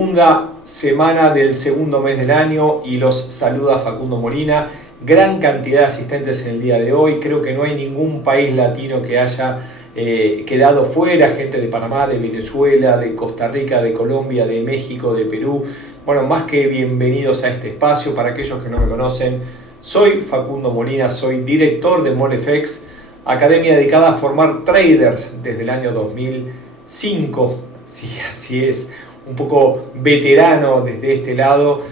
Segunda semana del segundo mes del año y los saluda Facundo Molina. Gran cantidad de asistentes en el día de hoy. Creo que no hay ningún país latino que haya quedado fuera. Gente de Panamá, de Venezuela, de Costa Rica, de Colombia, de México, de Perú. Bueno, más que bienvenidos a este espacio. Para aquellos que no me conocen, soy Facundo Molina, soy director de MoreFX, academia dedicada a formar traders desde el año 2005. Sí, así es. Un poco veterano desde este lado,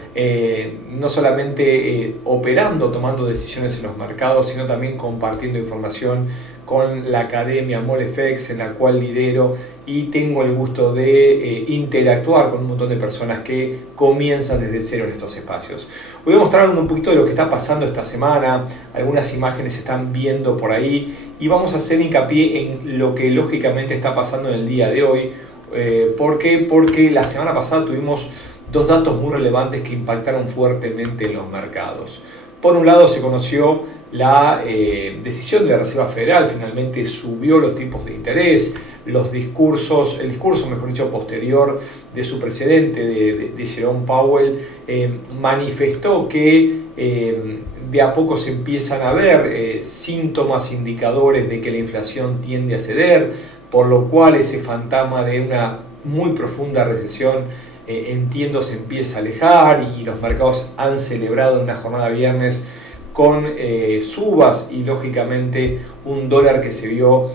no solamente operando, tomando decisiones en los mercados, sino también compartiendo información con la academia MoreFX, en la cual lidero y tengo el gusto de interactuar con un montón de personas que comienzan desde cero en estos espacios. Voy a mostrar un poquito de lo que está pasando esta semana, algunas imágenes se están viendo por ahí y vamos a hacer hincapié en lo que lógicamente está pasando en el día de hoy. ¿Por qué? Porque la semana pasada tuvimos dos datos muy relevantes que impactaron fuertemente en los mercados. Por un lado se conoció la decisión de la Reserva Federal, finalmente subió los tipos de interés, el discurso mejor dicho posterior de su presidente, de Jerome Powell, manifestó que de a poco se empiezan a ver síntomas indicadores de que la inflación tiende a ceder, por lo cual ese fantasma de una muy profunda recesión entiendo se empieza a alejar y los mercados han celebrado una jornada viernes con subas y lógicamente un dólar que se vio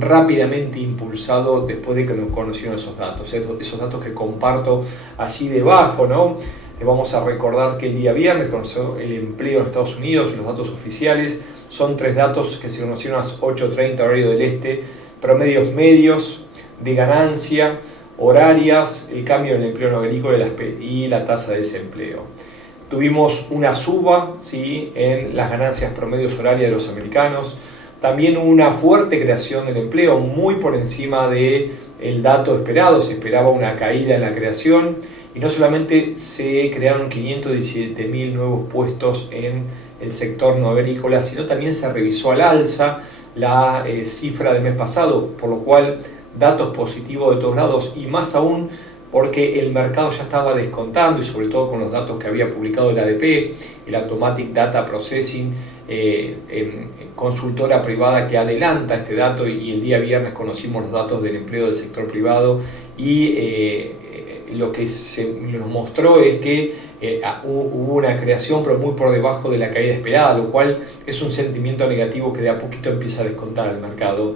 rápidamente impulsado después de que nos conocieron esos datos que comparto allí debajo, ¿no? Vamos a recordar que el día viernes conoció el empleo en Estados Unidos, los datos oficiales son tres datos que se conocieron a las 8:30 horario del este, promedios medios de ganancia, horarias, el cambio en el empleo no agrícola y la tasa de desempleo. Tuvimos una suba, ¿sí?, en las ganancias promedios horarias de los americanos, también una fuerte creación del empleo, muy por encima del dato esperado, se esperaba una caída en la creación y no solamente se crearon 517.000 nuevos puestos en el sector no agrícola, sino también se revisó al alza la cifra del mes pasado, por lo cual datos positivos de todos lados y más aún porque el mercado ya estaba descontando y sobre todo con los datos que había publicado el ADP, el Automatic Data Processing, consultora privada que adelanta este dato y el día viernes conocimos los datos del empleo del sector privado y lo que se nos mostró es que hubo una creación pero muy por debajo de la caída esperada, lo cual es un sentimiento negativo que de a poquito empieza a descontar el mercado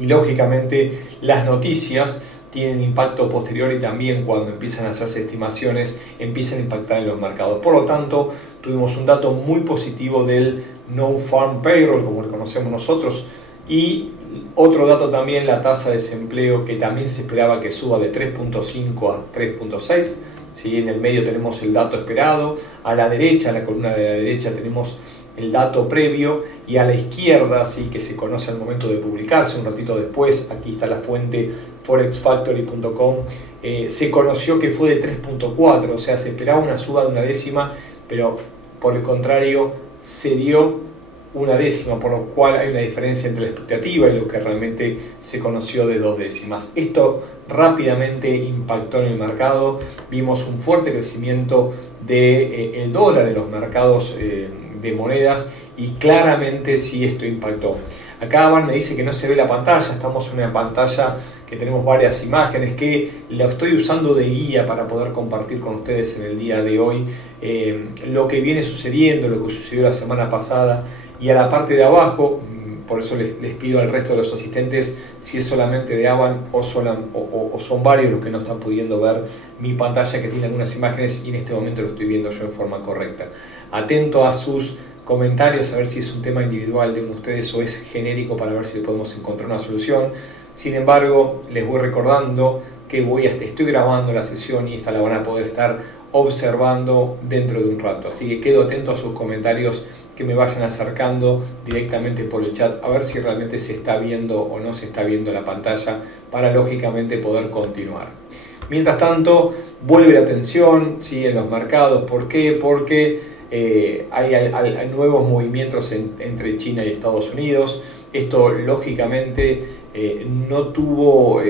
y lógicamente las noticias tienen impacto posterior y también cuando empiezan a hacerse estimaciones empiezan a impactar en los mercados. Por lo tanto, tuvimos un dato muy positivo del No-Farm Payroll, como lo conocemos nosotros, y otro dato también, la tasa de desempleo, que también se esperaba que suba de 3.5 a 3.6. ¿Sí? En el medio tenemos el dato esperado, a la derecha, en la columna de la derecha tenemos el dato previo y a la izquierda, ¿sí?, que se conoce al momento de publicarse, un ratito después, aquí está la fuente forexfactory.com, se conoció que fue de 3.4, o sea, se esperaba una suba de una décima, pero por el contrario se dio una décima, por lo cual hay una diferencia entre la expectativa y lo que realmente se conoció de 2 décimas. Esto rápidamente impactó en el mercado, vimos un fuerte crecimiento del dólar en los mercados de monedas y claramente sí esto impactó. Acá Avan me dice que no se ve la pantalla, estamos en una pantalla que tenemos varias imágenes que la estoy usando de guía para poder compartir con ustedes en el día de hoy lo que viene sucediendo, lo que sucedió la semana pasada y a la parte de abajo, por eso les pido al resto de los asistentes si es solamente de Avan o son varios los que no están pudiendo ver mi pantalla que tiene algunas imágenes y en este momento lo estoy viendo yo en forma correcta. Atento a sus comentarios, a ver si es un tema individual de uno de ustedes o es genérico para ver si le podemos encontrar una solución. Sin embargo, les voy recordando que estoy grabando la sesión y esta la van a poder estar observando dentro de un rato. Así que quedo atento a sus comentarios que me vayan acercando directamente por el chat a ver si realmente se está viendo o no se está viendo la pantalla para lógicamente poder continuar. Mientras tanto, vuelve la atención, ¿sí?, en los mercados. ¿Por qué? Porque hay nuevos movimientos entre China y Estados Unidos. Esto lógicamente no tuvo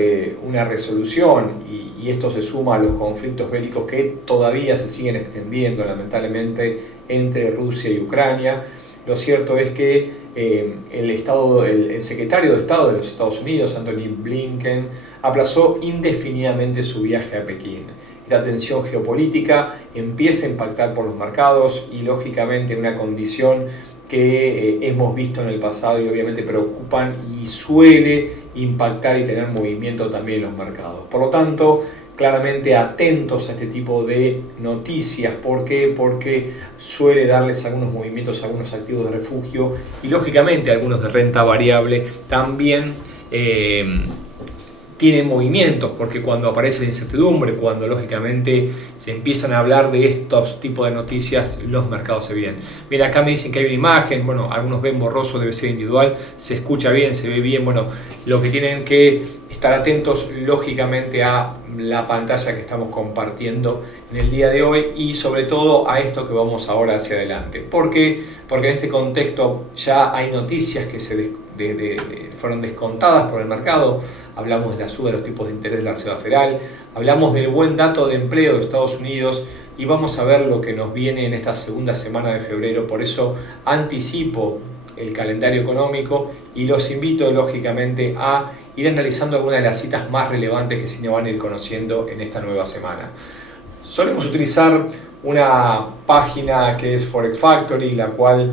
una resolución y esto se suma a los conflictos bélicos que todavía se siguen extendiendo lamentablemente entre Rusia y Ucrania. Lo cierto es que el secretario de Estado de los Estados Unidos, Anthony Blinken, aplazó indefinidamente su viaje a Pekín. La tensión geopolítica empieza a impactar por los mercados y lógicamente en una condición que hemos visto en el pasado y obviamente preocupan y suele impactar y tener movimiento también en los mercados. Por lo tanto, claramente atentos a este tipo de noticias. ¿Por qué? Porque suele darles algunos movimientos a algunos activos de refugio y lógicamente algunos de renta variable también tienen movimientos, porque cuando aparece la incertidumbre, cuando lógicamente se empiezan a hablar de estos tipos de noticias, los mercados se ven. Mira, acá me dicen que hay una imagen, bueno, algunos ven borroso, debe ser individual, se escucha bien, se ve bien, bueno, lo que tienen que estar atentos lógicamente a la pantalla que estamos compartiendo en el día de hoy y sobre todo a esto que vamos ahora hacia adelante. ¿Por qué? Porque en este contexto ya hay noticias que fueron descontadas por el mercado. Hablamos de la suba de los tipos de interés de la Reserva Federal, hablamos del buen dato de empleo de Estados Unidos y vamos a ver lo que nos viene en esta segunda semana de febrero. Por eso anticipo el calendario económico y los invito lógicamente a ir analizando algunas de las citas más relevantes que se van a ir conociendo en esta nueva semana. Solemos utilizar una página que es Forex Factory, la cual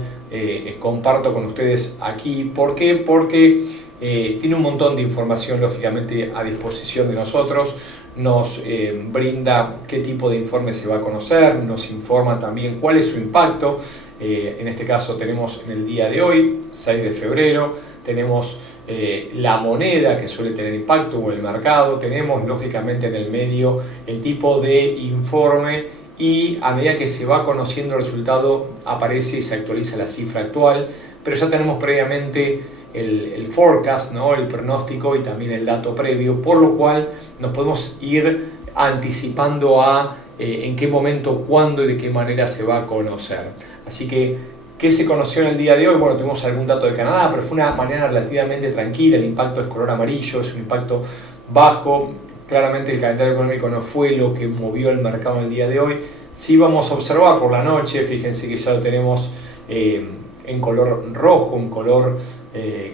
comparto con ustedes aquí. ¿Por qué? Porque tiene un montón de información lógicamente a disposición de nosotros, nos brinda qué tipo de informe se va a conocer, nos informa también cuál es su impacto. En este caso tenemos en el día de hoy, 6 de febrero, tenemos la moneda que suele tener impacto o el mercado, tenemos lógicamente en el medio el tipo de informe y a medida que se va conociendo el resultado aparece y se actualiza la cifra actual, pero ya tenemos previamente el forecast, ¿no? El pronóstico y también el dato previo, por lo cual nos podemos ir anticipando a en qué momento, cuándo y de qué manera se va a conocer. Así que, ¿qué se conoció en el día de hoy? Bueno, tuvimos algún dato de Canadá, pero fue una mañana relativamente tranquila, el impacto es color amarillo, es un impacto bajo. Claramente el calendario económico no fue lo que movió el mercado en el día de hoy. Sí vamos a observar por la noche, fíjense que ya lo tenemos en color rojo, en color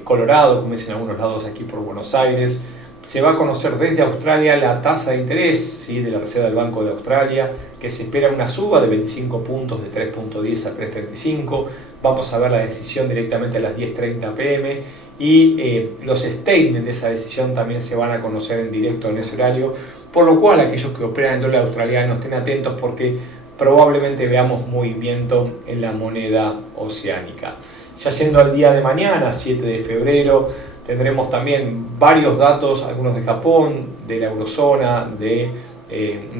colorado, como dicen en algunos lados aquí por Buenos Aires. Se va a conocer desde Australia la tasa de interés, ¿sí?, de la Reserva del Banco de Australia, que se espera una suba de 25 puntos de 3.10 a 3.35. Vamos a ver la decisión directamente a las 10:30 pm y los statements de esa decisión también se van a conocer en directo en ese horario, por lo cual aquellos que operan en dólar australiano estén atentos porque probablemente veamos movimiento en la moneda oceánica. Ya siendo al día de mañana, 7 de febrero, tendremos también varios datos, algunos de Japón, de la eurozona, de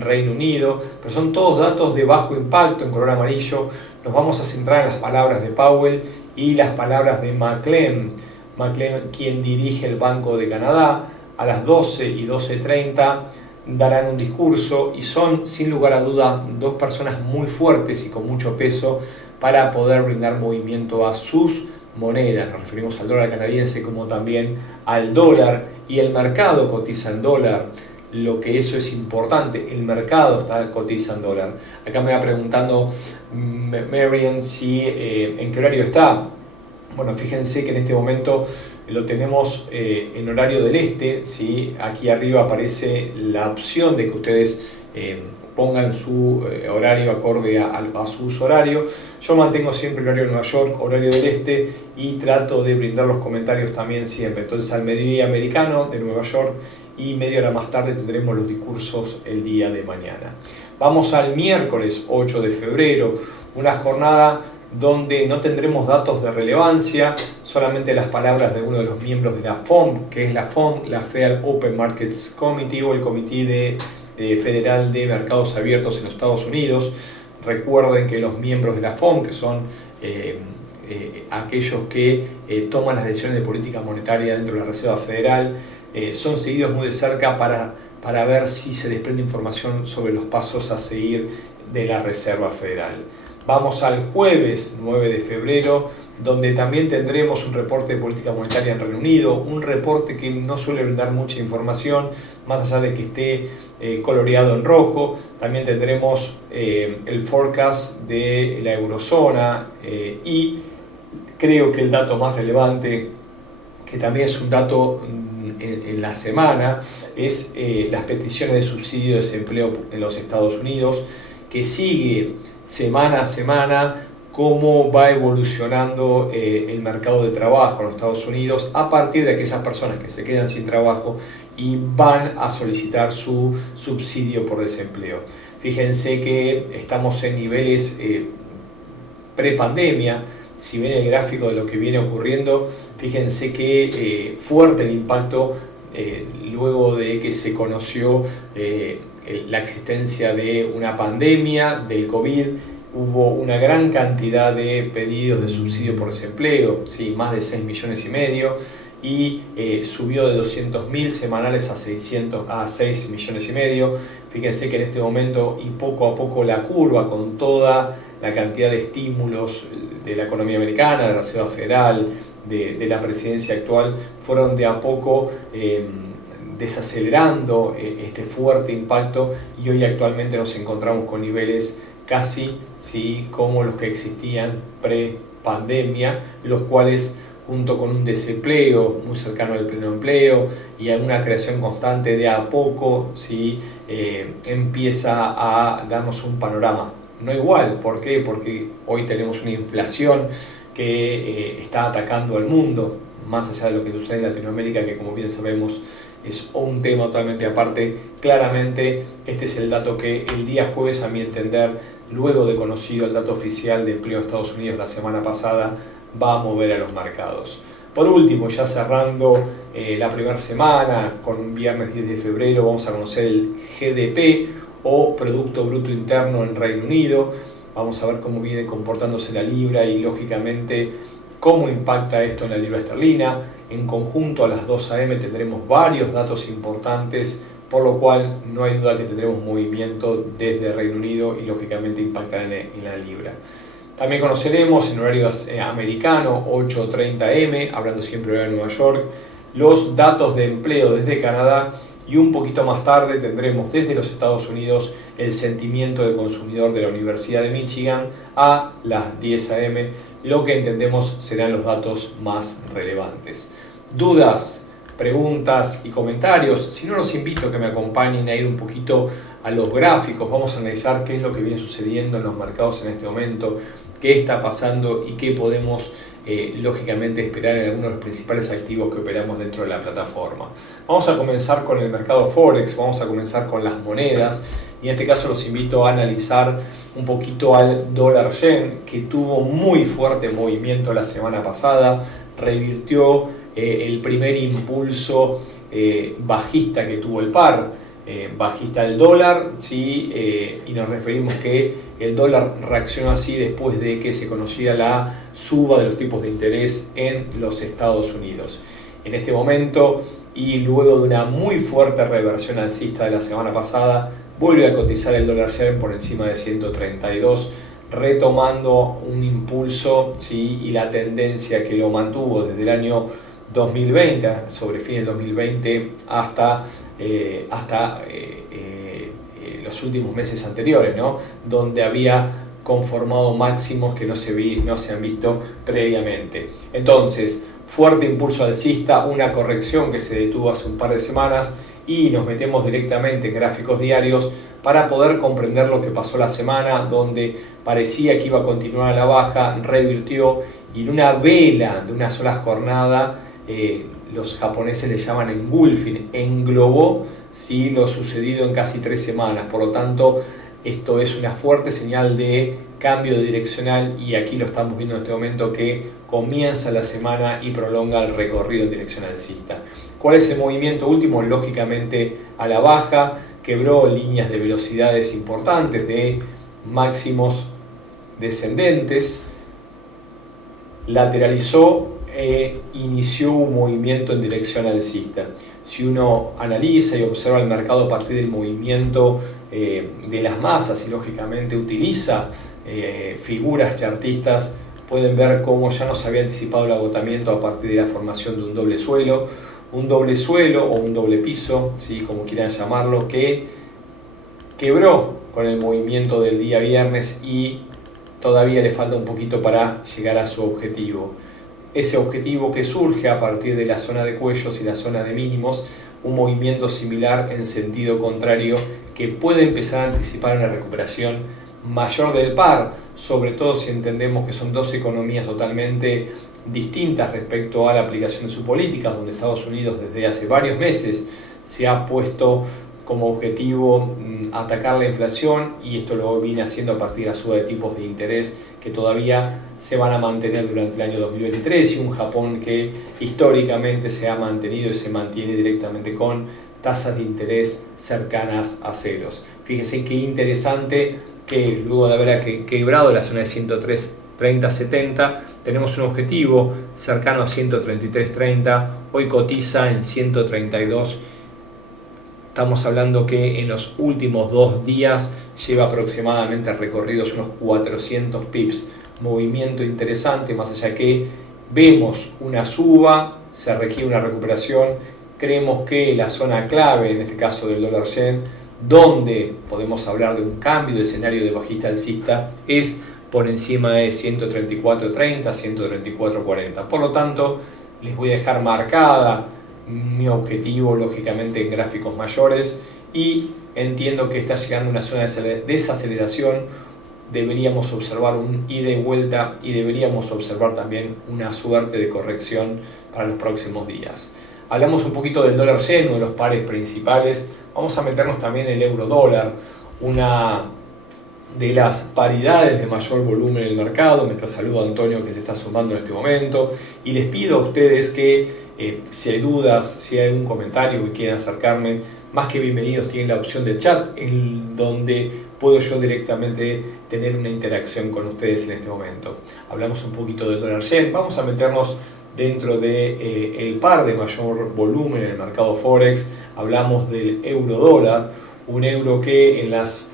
Reino Unido, pero son todos datos de bajo impacto en color amarillo. Nos vamos a centrar en las palabras de Powell y las palabras de Maclean, quien dirige el Banco de Canadá. A las 12 y 12:30 darán un discurso y son, sin lugar a duda, dos personas muy fuertes y con mucho peso para poder brindar movimiento a sus monedas. Nos referimos al dólar canadiense como también al dólar, y el mercado cotiza en dólar. Lo que eso es importante, el mercado cotiza en dólar. Acá me va preguntando Marian si en qué horario está. Bueno, fíjense que en este momento lo tenemos en horario del este, ¿sí? Aquí arriba aparece la opción de que ustedes pongan su horario acorde a su uso horario. Yo mantengo siempre el horario de Nueva York, horario del este, y trato de brindar los comentarios también siempre. Entonces al mediodía americano de Nueva York y media hora más tarde tendremos los discursos el día de mañana. Vamos al miércoles 8 de febrero, una jornada donde no tendremos datos de relevancia, solamente las palabras de uno de los miembros de la FOM, que es la FOM, la Federal Open Markets Committee, o el Comité Federal de Mercados Abiertos en los Estados Unidos. Recuerden que los miembros de la FOM, que son aquellos que toman las decisiones de política monetaria dentro de la Reserva Federal, son seguidos muy de cerca para ver si se desprende información sobre los pasos a seguir de la Reserva Federal. Vamos al jueves 9 de febrero, donde también tendremos un reporte de política monetaria en Reino Unido, un reporte que no suele brindar mucha información, más allá de que esté coloreado en rojo. También tendremos el forecast de la eurozona y creo que el dato más relevante, que también es un dato en la semana, es las peticiones de subsidio de desempleo en los Estados Unidos, que sigue semana a semana cómo va evolucionando el mercado de trabajo en los Estados Unidos a partir de aquellas personas que se quedan sin trabajo y van a solicitar su subsidio por desempleo. Fíjense que estamos en niveles prepandemia. Si ven el gráfico de lo que viene ocurriendo, fíjense que fuerte el impacto luego de que se conoció la existencia de una pandemia, del COVID. Hubo una gran cantidad de pedidos de subsidio por desempleo, ¿sí? Más de 6,5 millones, y subió de 200.000 semanales a 6,5 millones. Fíjense que en este momento y poco a poco la curva, con toda la cantidad de estímulos de la economía americana, de la Reserva Federal, de la presidencia actual, fueron de a poco desacelerando este fuerte impacto, y hoy actualmente nos encontramos con niveles casi, ¿sí?, como los que existían pre-pandemia, los cuales, junto con un desempleo muy cercano al pleno empleo y alguna creación constante, de a poco, ¿sí?, empieza a darnos un panorama no igual. ¿Por qué? Porque hoy tenemos una inflación que está atacando al mundo, más allá de lo que sucede en Latinoamérica, que como bien sabemos es un tema totalmente aparte. Claramente este es el dato que el día jueves, a mi entender, luego de conocido el dato oficial de empleo de Estados Unidos la semana pasada, va a mover a los mercados. Por último, ya cerrando la primera semana, con un viernes 10 de febrero, vamos a conocer el GDP o Producto Bruto Interno en Reino Unido. Vamos a ver cómo viene comportándose la libra y, lógicamente, cómo impacta esto en la libra esterlina. En conjunto, a las 2 a.m. tendremos varios datos importantes, por lo cual no hay duda que tendremos movimiento desde Reino Unido y, lógicamente, impactará en la libra. También conoceremos en horario americano, 8:30 am, hablando siempre de Nueva York, los datos de empleo desde Canadá, y un poquito más tarde tendremos desde los Estados Unidos el sentimiento del consumidor de la Universidad de Michigan a las 10 am, lo que entendemos serán los datos más relevantes. Dudas, preguntas y comentarios. Si no, los invito a que me acompañen a ir un poquito a los gráficos. Vamos a analizar qué es lo que viene sucediendo en los mercados en este momento, qué está pasando y qué podemos lógicamente esperar en algunos de los principales activos que operamos dentro de la plataforma. Vamos a comenzar con el mercado Forex, vamos a comenzar con las monedas, y en este caso los invito a analizar un poquito al dólar yen, que tuvo muy fuerte movimiento la semana pasada, revirtió el primer impulso bajista que tuvo el par. Bajista del dólar, ¿sí? Y nos referimos que el dólar reaccionó así después de que se conociera la suba de los tipos de interés en los Estados Unidos. En este momento, y luego de una muy fuerte reversión alcista de la semana pasada, vuelve a cotizar el dólar yen por encima de 132, retomando un impulso, ¿sí?, y la tendencia que lo mantuvo desde el año 2020, sobre fines del 2020 hasta los últimos meses anteriores, ¿no?, donde había conformado máximos que no se han visto previamente. Entonces, fuerte impulso alcista, una corrección que se detuvo hace un par de semanas, y nos metemos directamente en gráficos diarios para poder comprender lo que pasó la semana, donde parecía que iba a continuar a la baja, revirtió, y en una vela de una sola jornada, los japoneses le llaman engulfing, englobó, ¿sí?, lo sucedido en casi 3 semanas. Por lo tanto, esto es una fuerte señal de cambio direccional, y aquí lo estamos viendo en este momento, que comienza la semana y prolonga el recorrido en dirección alcista. ¿Cuál es el movimiento último? Lógicamente a la baja, quebró líneas de velocidades importantes de máximos descendentes, lateralizó e inició un movimiento en dirección alcista. Si uno analiza y observa el mercado a partir del movimiento de las masas, y lógicamente utiliza figuras chartistas, pueden ver cómo ya nos había anticipado el agotamiento a partir de la formación de un doble suelo o un doble piso, ¿sí? Como quieran llamarlo, que quebró con el movimiento del día viernes y todavía le falta un poquito para llegar a su objetivo. Ese objetivo que surge a partir de la zona de cuellos y la zona de mínimos, un movimiento similar en sentido contrario que puede empezar a anticipar una recuperación mayor del par, sobre todo si entendemos que son dos economías totalmente distintas respecto a la aplicación de sus políticas, donde Estados Unidos desde hace varios meses se ha puesto como objetivo atacar la inflación, y esto lo viene haciendo a partir de la suba de tipos de interés que todavía se van a mantener durante el año 2023, y un Japón que históricamente se ha mantenido y se mantiene directamente con tasas de interés cercanas a ceros. Fíjense qué interesante que luego de haber quebrado la zona de 103.30-70, tenemos un objetivo cercano a 133.30, hoy cotiza en 132. Estamos hablando que en los últimos 2 días lleva aproximadamente recorridos unos 400 pips. Movimiento interesante, más allá que vemos una suba, se requiere una recuperación. Creemos que la zona clave, en este caso del dólar yen, donde podemos hablar de un cambio de escenario de bajista alcista, es por encima de 134.30, 134.40. Por lo tanto, les voy a dejar marcada mi objetivo, lógicamente, en gráficos mayores, y entiendo que está llegando una zona de desaceleración. Deberíamos observar un ida y vuelta y deberíamos observar también una suerte de corrección para los próximos días. Hablamos un poquito del dólar yen, uno de los pares principales. Vamos a meternos también en el euro dólar, una de las paridades de mayor volumen en el mercado. Mientras saludo a Antonio, que se está sumando en este momento, y les pido a ustedes que si hay dudas, si hay algún comentario que quieran acercarme, más que bienvenidos. Tienen la opción de chat, en donde puedo yo directamente tener una interacción con ustedes en este momento. Hablamos un poquito del dólar yen. Vamos a meternos dentro de el par de mayor volumen en el mercado Forex. Hablamos del euro dólar, un euro que en las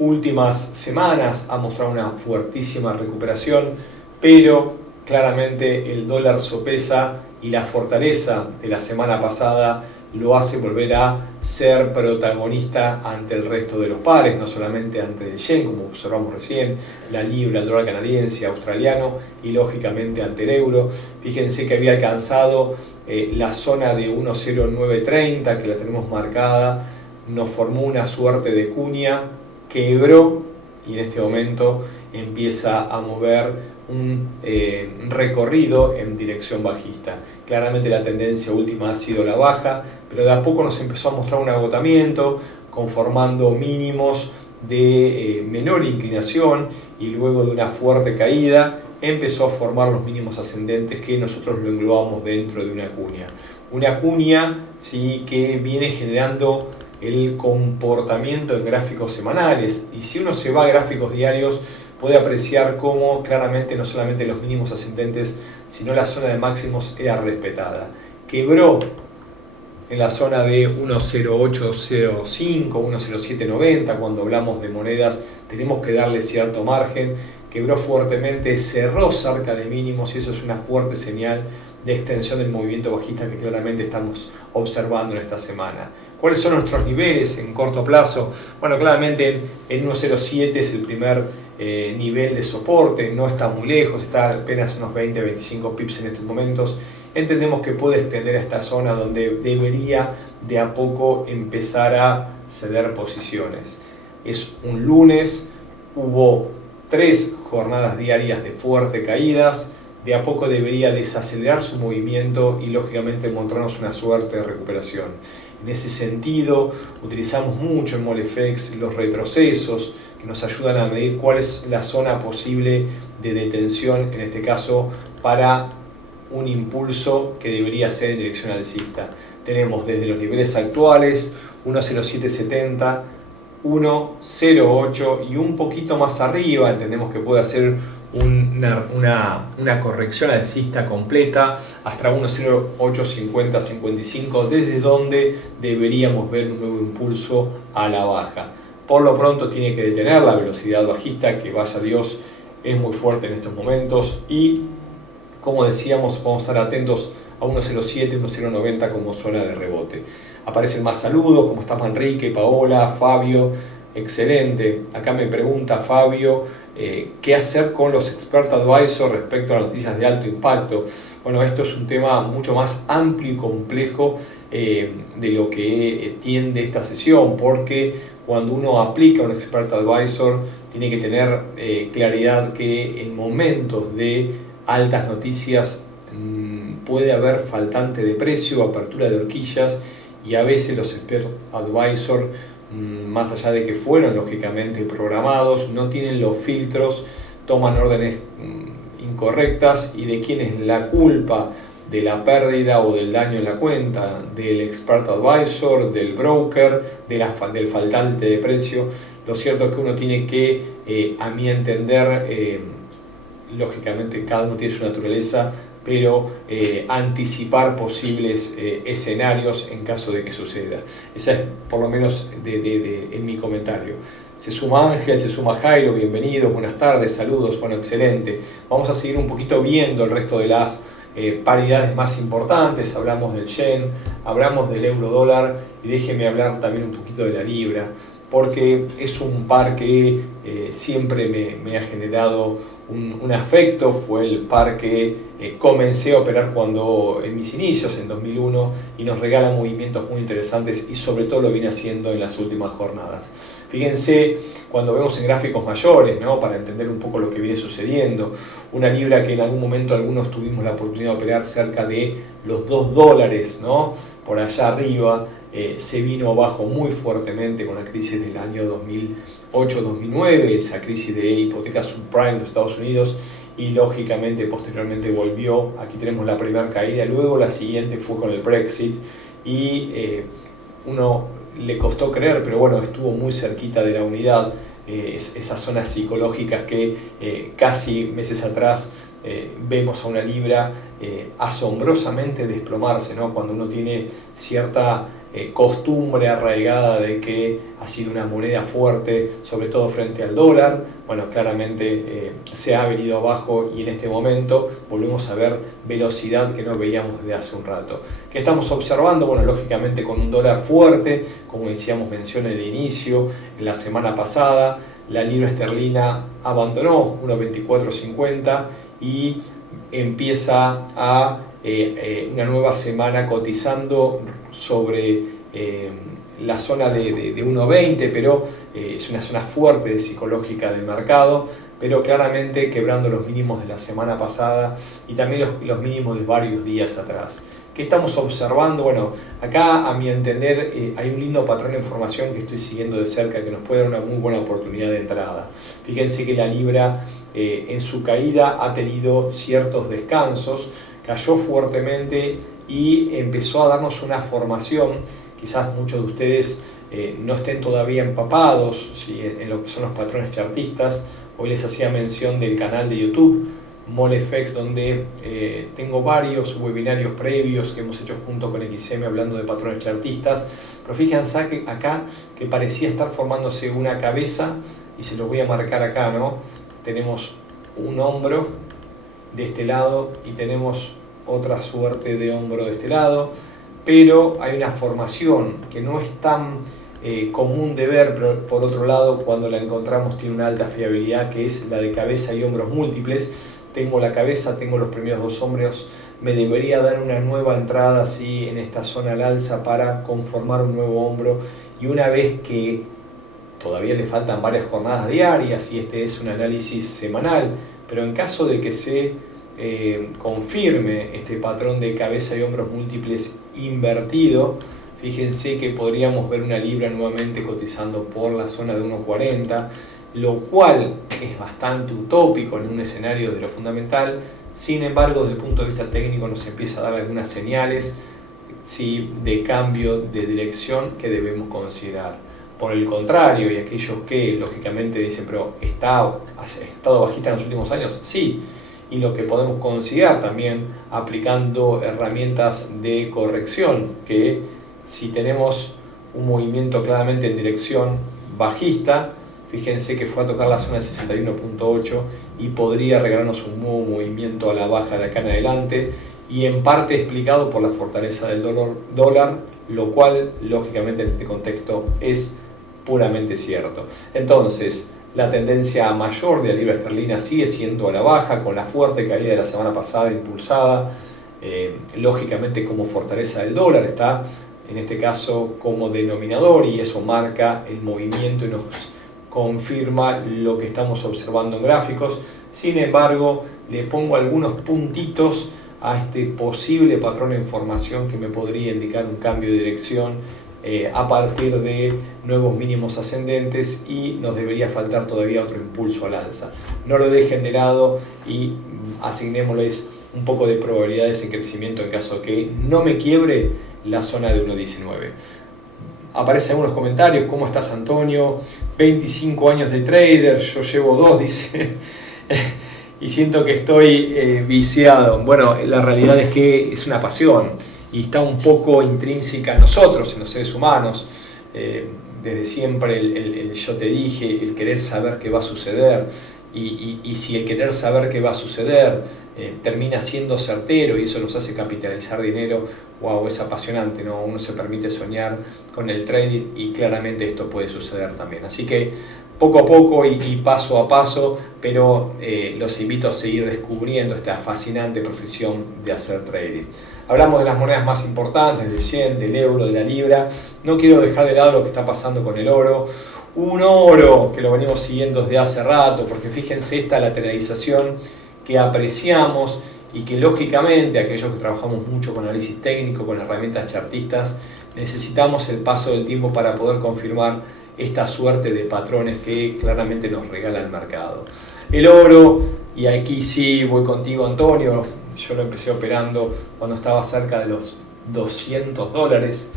últimas semanas ha mostrado una fuertísima recuperación, pero claramente el dólar sopesa, y la fortaleza de la semana pasada lo hace volver a ser protagonista ante el resto de los pares, no solamente ante el yen, como observamos recién, la libra, el dólar canadiense, australiano, y lógicamente ante el euro. Fíjense que había alcanzado la zona de 1.0930, que la tenemos marcada, nos formó una suerte de cuña, quebró, y en este momento empieza a mover un recorrido en dirección bajista. Claramente la tendencia última ha sido la baja, pero de a poco nos empezó a mostrar un agotamiento, conformando mínimos de menor inclinación, y luego de una fuerte caída empezó a formar los mínimos ascendentes, que nosotros lo englobamos dentro de una cuña. Una cuña, ¿sí?, que viene generando el comportamiento en gráficos semanales, y si uno se va a gráficos diarios puede apreciar cómo claramente no solamente los mínimos ascendentes, sino la zona de máximos era respetada. Quebró en la zona de 1.0805, 1.0790, cuando hablamos de monedas tenemos que darle cierto margen. Quebró fuertemente, cerró cerca de mínimos, y eso es una fuerte señal de extensión del movimiento bajista que claramente estamos observando en esta semana. ¿Cuáles son nuestros niveles en corto plazo? Bueno, claramente en 1.07 es el primer nivel de soporte, no está muy lejos, está apenas unos 20-25 pips en estos momentos. Entendemos que puede extender a esta zona, donde debería de a poco empezar a ceder posiciones. Es un lunes, hubo 3 jornadas diarias de fuertes caídas, de a poco debería desacelerar su movimiento y lógicamente mostrarnos una suerte de recuperación. En ese sentido, utilizamos mucho en Molefex los retrocesos, que nos ayudan a medir cuál es la zona posible de detención, en este caso para un impulso que debería ser en dirección alcista. Tenemos desde los niveles actuales 1.0770, 1.08 y un poquito más arriba entendemos que puede hacer una corrección alcista completa hasta 1.0850-55, desde donde deberíamos ver un nuevo impulso a la baja. Por lo pronto tiene que detener la velocidad bajista, que vaya Dios es muy fuerte en estos momentos y, como decíamos, vamos a estar atentos a 1.07, 1.090 como zona de rebote. Aparecen más saludos, ¿cómo estás Manrique, Paola, Fabio? Excelente. Acá me pregunta Fabio, ¿qué hacer con los expert advisors respecto a noticias de alto impacto? Bueno, esto es un tema mucho más amplio y complejo de lo que tiende esta sesión, porque cuando uno aplica un expert advisor tiene que tener claridad que en momentos de altas noticias puede haber faltante de precio, apertura de horquillas, y a veces los expert advisor, más allá de que fueron lógicamente programados, no tienen los filtros, toman órdenes incorrectas. ¿Y de quién es la culpa de la pérdida o del daño en la cuenta? Del expert advisor, del broker, del faltante de precio. Lo cierto es que uno tiene que, a mi entender, lógicamente cada uno tiene su naturaleza, pero anticipar posibles escenarios en caso de que suceda. Esa es por lo menos en mi comentario. Se suma Ángel, se suma Jairo, bienvenidos, buenas tardes, saludos, bueno, excelente. Vamos a seguir un poquito viendo el resto de las paridades más importantes. Hablamos del yen, hablamos del euro dólar y déjeme hablar también un poquito de la libra, porque es un par que siempre me ha generado un afecto. Fue el par que comencé a operar cuando en mis inicios, en 2001, y nos regala movimientos muy interesantes y sobre todo lo viene haciendo en las últimas jornadas. Fíjense, cuando vemos en gráficos mayores, ¿no? Para entender un poco lo que viene sucediendo, una libra que en algún momento algunos tuvimos la oportunidad de operar cerca de los $2, ¿no? Por allá arriba, se vino abajo muy fuertemente con la crisis del año 2008-2009, esa crisis de hipotecas subprime de Estados Unidos, y lógicamente posteriormente volvió. Aquí tenemos la primera caída, luego la siguiente fue con el Brexit y uno le costó creer, pero bueno, estuvo muy cerquita de la unidad, esas zonas psicológicas que casi meses atrás vemos a una libra asombrosamente desplomarse, ¿no? Cuando uno tiene cierta costumbre arraigada de que ha sido una moneda fuerte, sobre todo frente al dólar. Bueno, claramente se ha venido abajo y en este momento volvemos a ver velocidad que no veíamos desde hace un rato. ¿Qué estamos observando? Bueno, lógicamente con un dólar fuerte, como decíamos, mención en el inicio, en la semana pasada, la libra esterlina abandonó 1.2450 y empieza a una nueva semana cotizando sobre la zona de 1.20, pero es una zona fuerte psicológica del mercado, pero claramente quebrando los mínimos de la semana pasada y también los mínimos de varios días atrás. ¿Qué estamos observando? Bueno, acá a mi entender hay un lindo patrón de información que estoy siguiendo de cerca que nos puede dar una muy buena oportunidad de entrada. Fíjense que la libra en su caída ha tenido ciertos descansos, cayó fuertemente y empezó a darnos una formación. Quizás muchos de ustedes no estén todavía empapados, ¿sí?, en lo que son los patrones chartistas. Hoy les hacía mención del canal de YouTube MOLFX, donde tengo varios webinarios previos que hemos hecho junto con XM hablando de patrones chartistas. Pero fíjense acá que parecía estar formándose una cabeza, y se lo voy a marcar acá, ¿no? Tenemos un hombro de este lado y tenemos otra suerte de hombro de este lado, pero hay una formación que no es tan común de ver, pero por otro lado cuando la encontramos tiene una alta fiabilidad, que es la de cabeza y hombros múltiples. Tengo la cabeza, tengo los primeros dos hombros, me debería dar una nueva entrada así en esta zona al alza para conformar un nuevo hombro, y una vez que todavía le faltan varias jornadas diarias y este es un análisis semanal, pero en caso de que se confirme este patrón de cabeza y hombros múltiples invertido, fíjense que podríamos ver una libra nuevamente cotizando por la zona de 1.40, lo cual es bastante utópico en un escenario de lo fundamental. Sin embargo, desde el punto de vista técnico nos empieza a dar algunas señales, sí, de cambio de dirección que debemos considerar. Por el contrario, y aquellos que lógicamente dicen, pero ¿ha estado bajista en los últimos años? Sí, y lo que podemos considerar también aplicando herramientas de corrección, que si tenemos un movimiento claramente en dirección bajista, Fíjense que fue a tocar la zona de 61.8 y podría regalarnos un nuevo movimiento a la baja de acá en adelante, y en parte explicado por la fortaleza del dólar, lo cual lógicamente en este contexto es puramente cierto. Entonces, la tendencia mayor de la libra esterlina sigue siendo a la baja, con la fuerte caída de la semana pasada impulsada lógicamente como fortaleza del dólar, está en este caso como denominador, y eso marca el movimiento y nos confirma lo que estamos observando en gráficos. Sin embargo, le pongo algunos puntitos a este posible patrón de información que me podría indicar un cambio de dirección a partir de nuevos mínimos ascendentes, y nos debería faltar todavía otro impulso al alza. No lo dejen de lado y asignémosles un poco de probabilidades en crecimiento en caso de que no me quiebre la zona de 1.19. Aparecen algunos comentarios: ¿cómo estás, Antonio? 25 años de trader, yo llevo 2, dice. Y siento que estoy viciado. Bueno, la realidad es que es una pasión y está un poco intrínseca a nosotros, en los seres humanos. Desde siempre el yo te dije, el querer saber qué va a suceder, y si el querer saber qué va a suceder termina siendo certero y eso nos hace capitalizar dinero, wow, es apasionante, ¿no? Uno se permite soñar con el trading y claramente esto puede suceder también. Así que poco a poco y paso a paso, pero los invito a seguir descubriendo esta fascinante profesión de hacer trading. Hablamos de las monedas más importantes, del yen, del euro, de la libra. No quiero dejar de lado lo que está pasando con el oro. Un oro que lo venimos siguiendo desde hace rato, porque fíjense esta lateralización que apreciamos y que lógicamente aquellos que trabajamos mucho con análisis técnico, con herramientas chartistas, necesitamos el paso del tiempo para poder confirmar esta suerte de patrones que claramente nos regala el mercado. El oro, y aquí sí voy contigo, Antonio, yo lo empecé operando cuando estaba cerca de los $200,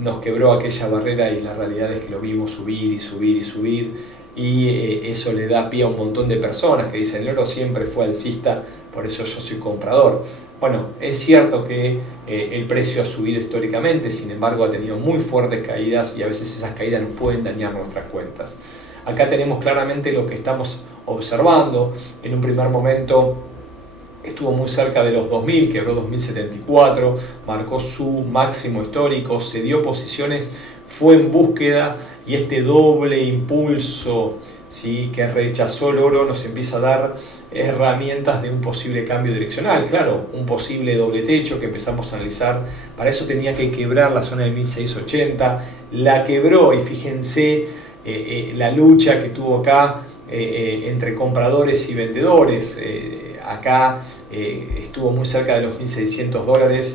nos quebró aquella barrera y la realidad es que lo vimos subir y subir y subir, y eso le da pie a un montón de personas que dicen: el oro siempre fue alcista, por eso yo soy comprador. Bueno, es cierto que el precio ha subido históricamente, sin embargo ha tenido muy fuertes caídas y a veces esas caídas nos pueden dañar nuestras cuentas. Acá tenemos claramente lo que estamos observando. En un primer momento estuvo muy cerca de los 2000, quebró 2074, marcó su máximo histórico, se dio posiciones, fue en búsqueda, y este doble impulso, ¿sí?, que rechazó el oro nos empieza a dar herramientas de un posible cambio direccional. Claro, un posible doble techo que empezamos a analizar. Para eso tenía que quebrar la zona de 1680, la quebró, y fíjense la lucha que tuvo acá entre compradores y vendedores. Acá estuvo muy cerca de los $1.600,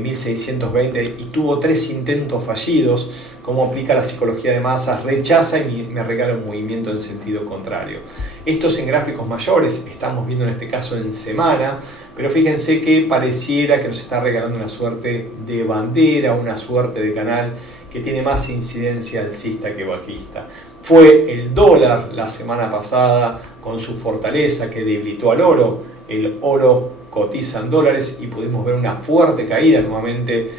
1620, y tuvo 3 intentos fallidos. Cómo aplica la psicología de masas: rechaza y me regala un movimiento en sentido contrario. Esto es en gráficos mayores, estamos viendo en este caso en semana, pero fíjense que pareciera que nos está regalando una suerte de bandera, una suerte de canal que tiene más incidencia alcista que bajista. Fue el dólar la semana pasada con su fortaleza que debilitó al oro. El oro cotiza en dólares y pudimos ver una fuerte caída. Nuevamente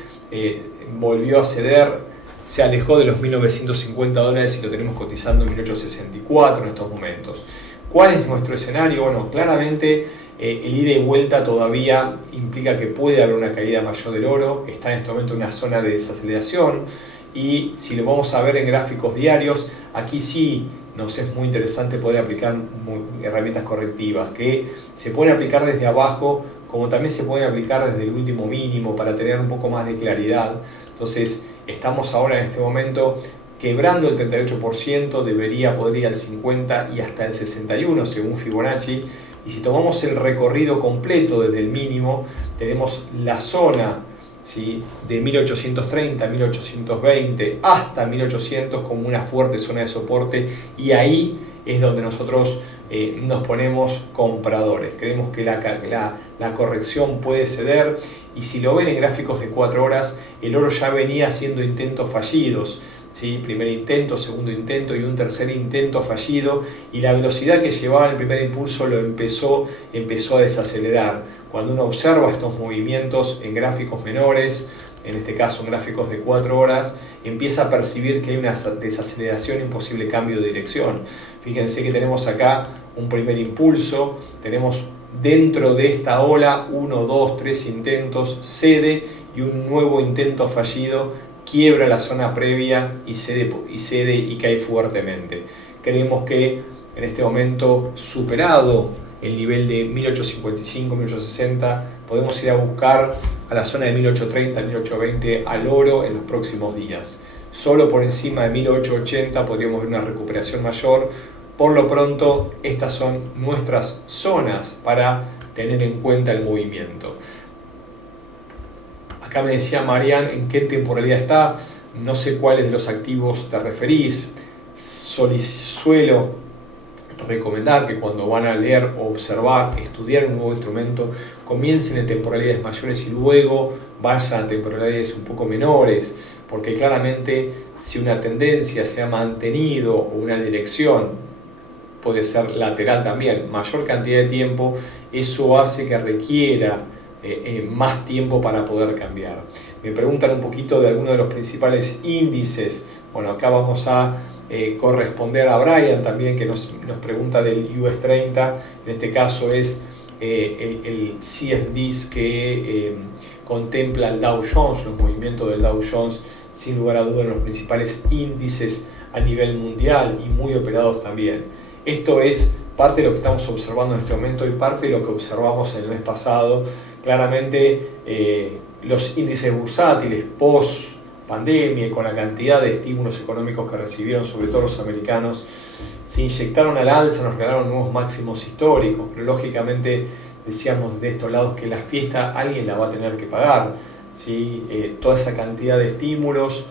volvió a ceder, se alejó de los $1.950 y lo tenemos cotizando en 1.864 en estos momentos. ¿Cuál es nuestro escenario? Bueno, claramente el ida y vuelta todavía implica que puede haber una caída mayor del oro. Está en este momento en una zona de desaceleración, y si lo vamos a ver en gráficos diarios, aquí sí nos es muy interesante poder aplicar herramientas correctivas que se pueden aplicar desde abajo, como también se pueden aplicar desde el último mínimo para tener un poco más de claridad. Entonces estamos ahora en este momento quebrando el 38%, podría ir al 50% y hasta el 61% según Fibonacci. Y si tomamos el recorrido completo desde el mínimo, tenemos la zona, ¿sí?, de 1830, 1820 hasta 1800 como una fuerte zona de soporte, y ahí es donde nosotros nos ponemos compradores. Creemos que la corrección puede ceder, y si lo ven en gráficos de 4 horas, el oro ya venía haciendo intentos fallidos, ¿sí? Primer intento, segundo intento y un tercer intento fallido, y la velocidad que llevaba el primer impulso lo empezó a desacelerar. Cuando uno observa estos movimientos en gráficos menores, en este caso en gráficos de 4 horas, empieza a percibir que hay una desaceleración y un posible cambio de dirección. Fíjense que tenemos acá un primer impulso, tenemos dentro de esta ola 1, 2, 3 intentos, cede y un nuevo intento fallido quiebra la zona previa y cede y cae fuertemente. Creemos que en este momento, superado el nivel de 1855, 1860, podemos ir a buscar a la zona de 1830, 1820 al oro en los próximos días. Solo por encima de 1880 podríamos ver una recuperación mayor. Por lo pronto, estas son nuestras zonas para tener en cuenta el movimiento. Acá me decía Marian en qué temporalidad está, no sé cuáles de los activos te referís. Suelo recomendar que cuando van a leer o observar, estudiar un nuevo instrumento, comiencen en temporalidades mayores y luego vayan a temporalidades un poco menores, porque claramente si una tendencia se ha mantenido o una dirección puede ser lateral también, mayor cantidad de tiempo, eso hace que requiera más tiempo para poder cambiar. Me preguntan un poquito de algunos de los principales índices. Bueno, acá vamos a corresponder a Brian también, que nos pregunta del US 30. En este caso es el CFDs que contempla el Dow Jones, los movimientos del Dow Jones, sin lugar a dudas, en los principales índices a nivel mundial y muy operados también. Esto es parte de lo que estamos observando en este momento y parte de lo que observamos en el mes pasado. Claramente los índices bursátiles post pandemia y con la cantidad de estímulos económicos que recibieron, sobre todo los americanos, se inyectaron al alza, nos regalaron nuevos máximos históricos, pero lógicamente decíamos de estos lados que la fiesta alguien la va a tener que pagar, ¿sí? Toda esa cantidad de estímulos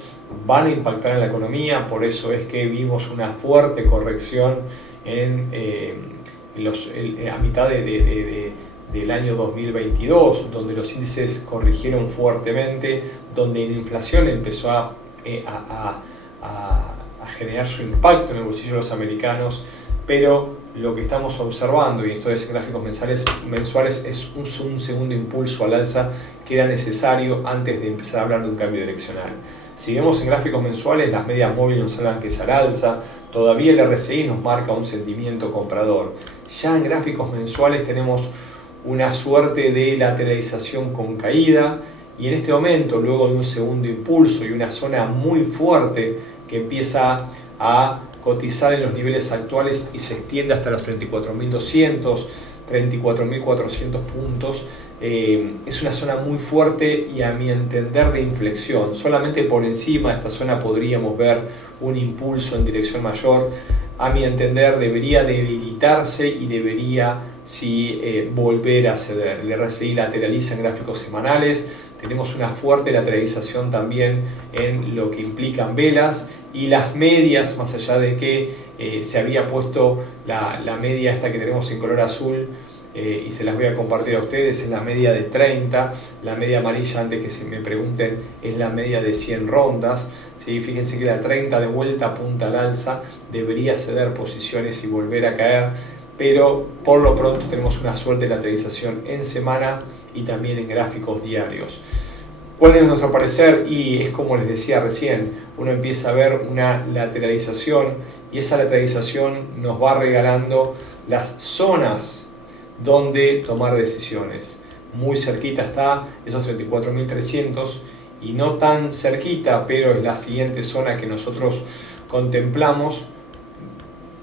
van a impactar en la economía, por eso es que vimos una fuerte corrección a mitad del año 2022, donde los índices corrigieron fuertemente, donde la inflación empezó a generar su impacto en el bolsillo de los americanos, pero lo que estamos observando, y esto es en gráficos mensuales, es un segundo impulso al alza que era necesario antes de empezar a hablar de un cambio direccional. Si vemos en gráficos mensuales, las medias móviles nos hablan que es al alza, todavía el RSI nos marca un sentimiento comprador. Ya en gráficos mensuales tenemos una suerte de lateralización con caída, y en este momento, luego de un segundo impulso y una zona muy fuerte que empieza a cotizar en los niveles actuales y se extiende hasta los 34.200, 34.400 puntos, es una zona muy fuerte y a mi entender de inflexión. Solamente por encima de esta zona podríamos ver un impulso en dirección mayor. A mi entender debería debilitarse y debería volver a ceder. El RSI lateraliza en gráficos semanales, tenemos una fuerte lateralización también en lo que implican velas, y las medias, más allá de que se había puesto la media esta que tenemos en color azul, y se las voy a compartir a ustedes, es la media de 30, la media amarilla, antes que se me pregunten, es la media de 100 rondas, ¿sí? Fíjense que la 30 de vuelta apunta al alza, debería ceder posiciones y volver a caer, pero por lo pronto tenemos una suerte de lateralización en semana y también en gráficos diarios. ¿Cuál es nuestro parecer? Y es como les decía recién, uno empieza a ver una lateralización y esa lateralización nos va regalando las zonas donde tomar decisiones. Muy cerquita está esos 34.300 y no tan cerquita, pero es la siguiente zona que nosotros contemplamos,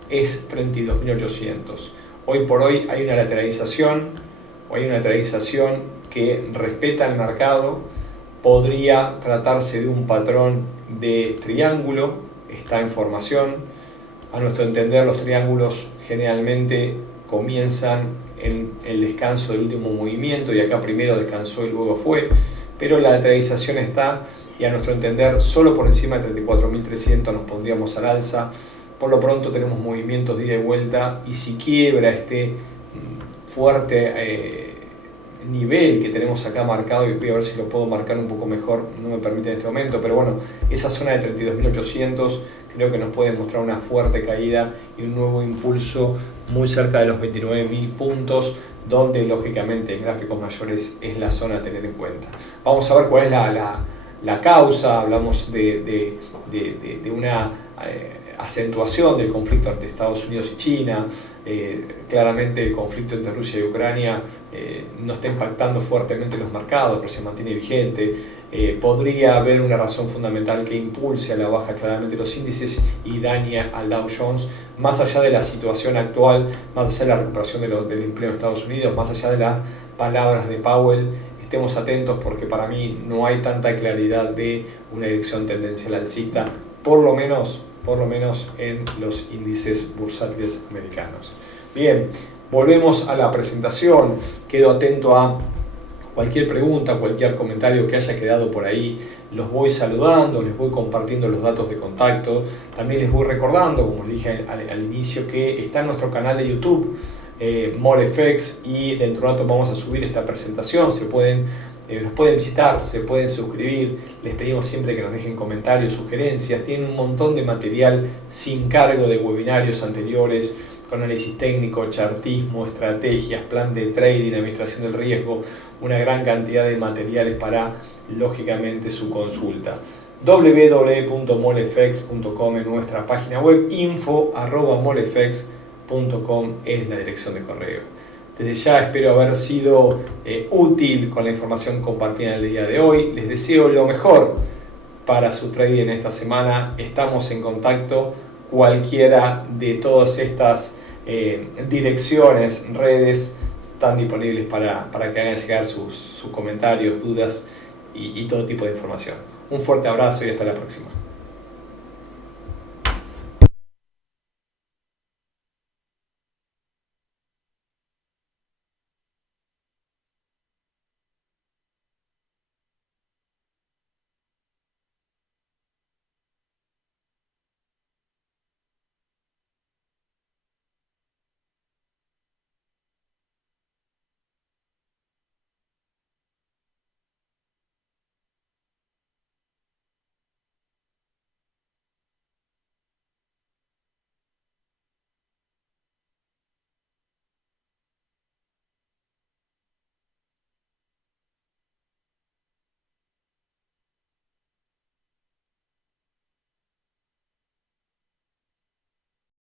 es 32.800. Hoy por hoy hay una lateralización que respeta el mercado. Podría tratarse de un patrón de triángulo, está en formación. A nuestro entender, los triángulos generalmente comienzan en el descanso del último movimiento, y acá primero descansó y luego fue, pero la lateralización está, y a nuestro entender solo por encima de 34.300 nos pondríamos al alza. Por lo pronto tenemos movimientos de ida y vuelta, y si quiebra este fuerte nivel que tenemos acá marcado, y voy a ver si lo puedo marcar un poco mejor, no me permite en este momento, pero bueno, esa zona de 32.800 creo que nos puede mostrar una fuerte caída y un nuevo impulso muy cerca de los 29.000 puntos, donde lógicamente en gráficos mayores es la zona a tener en cuenta. Vamos a ver cuál es la causa, hablamos de una acentuación del conflicto entre Estados Unidos y China. Claramente el conflicto entre Rusia y Ucrania no está impactando fuertemente los mercados, pero se mantiene vigente. Podría haber una razón fundamental que impulse a la baja claramente los índices y daña al Dow Jones, más allá de la situación actual, más allá de la recuperación del empleo de Estados Unidos, más allá de las palabras de Powell. Estemos atentos porque para mí no hay tanta claridad de una dirección tendencial alcista, por lo menos en los índices bursátiles americanos. Bien, volvemos a la presentación. Quedo atento a cualquier pregunta, cualquier comentario que haya quedado por ahí. Los voy saludando, les voy compartiendo los datos de contacto. También les voy recordando, como les dije al inicio, que está en nuestro canal de YouTube, MoleFX, y dentro de un rato vamos a subir esta presentación. Nos pueden visitar, se pueden suscribir. Les pedimos siempre que nos dejen comentarios, sugerencias. Tienen un montón de material sin cargo de webinarios anteriores, con análisis técnico, chartismo, estrategias, plan de trading, administración del riesgo, una gran cantidad de materiales para, lógicamente, su consulta. www.molefx.com es nuestra página web, info@molefx.com es la dirección de correo. Desde ya espero haber sido útil con la información compartida en el día de hoy. Les deseo lo mejor para su trading en esta semana. Estamos en contacto. Cualquiera de todas estas direcciones, redes, están disponibles para que hagan llegar sus comentarios, dudas y todo tipo de información. Un fuerte abrazo y hasta la próxima.